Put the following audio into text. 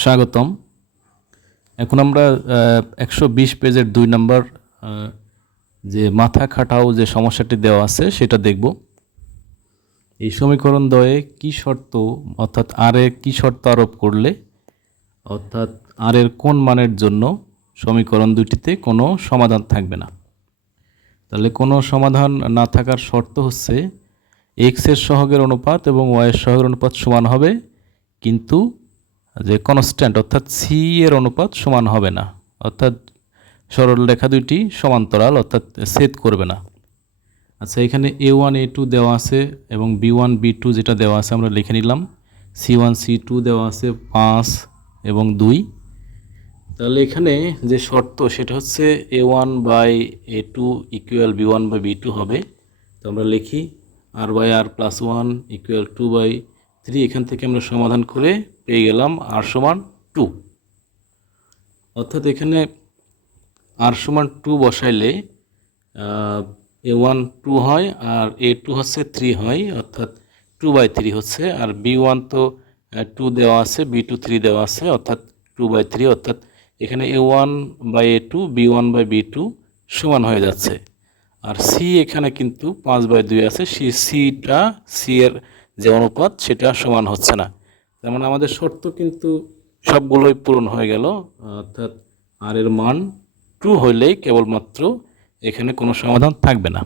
স্বাগতম। এখন আমরা একশো বিশ পেজের দুই নম্বর যে মাথা খাটাও যে সমস্যাটি দেওয়া আছে, সেটা দেখব। এই সমীকরণ দ্বয়ে কি শর্ত, অর্থাৎ আর এ কি শর্ত আরোপ করলে, অর্থাৎ আর এর কোন মানের জন্য সমীকরণ দুটিতে কোনো সমাধান থাকবে না? তাহলে কোনো সমাধান না থাকার শর্ত হচ্ছে এক্সের সহগের অনুপাত এবং ওয়াই এর সহগের অনুপাত সমান হবে, কিন্তু যে কনস্ট্যান্ট অর্থাৎ সি এর অনুপাত সমান হবে না। অর্থাৎ সরল রেখা দুইটি সমান্তরাল, অর্থাৎ ছেদ করবে না। আচ্ছা এখানে এ ওয়ান এ টু দেওয়া আছে এবং বি ওয়ান বি টু যেটা দেওয়া আছে আমরা লিখে নিলাম। সি ওয়ান সি টু দেওয়া আছে পাঁচ এবং দুই। তাহলে এখানে যে শর্ত, সেটা হচ্ছে a one by a two equal b one by b two হবে। তো আমরা লিখি r by r plus one equal two by three এখান থেকে আমরা সমাধান করে পেয়ে গেলাম আর সমান টু অর্থাৎ এখানে আর সমান টু বসাইলে এ ওয়ান টু হয় আর এ টু হচ্ছে থ্রি হয়, অর্থাৎ টু বাই থ্রি হচ্ছে, আর বি ওয়ান তো টু দেওয়া আছে বি টু থ্রি দেওয়া আছে, অর্থাৎ টু বাই থ্রি অর্থাৎ এখানে a one by a two b one by b two সমান হয়ে যাচ্ছে। আর সি এখানে কিন্তু পাঁচ বাই দুই আছে, সি সিটা সি এর যে অনুপাত সেটা সমান হচ্ছে না। যেমন মানে আমাদের শর্ত কিন্তু সবগুলোই পূরণ হয়ে গেল, অর্থাৎ আর এর মান টু হইলেই কেবলমাত্র এখানে কোনো সমাধান থাকবে না।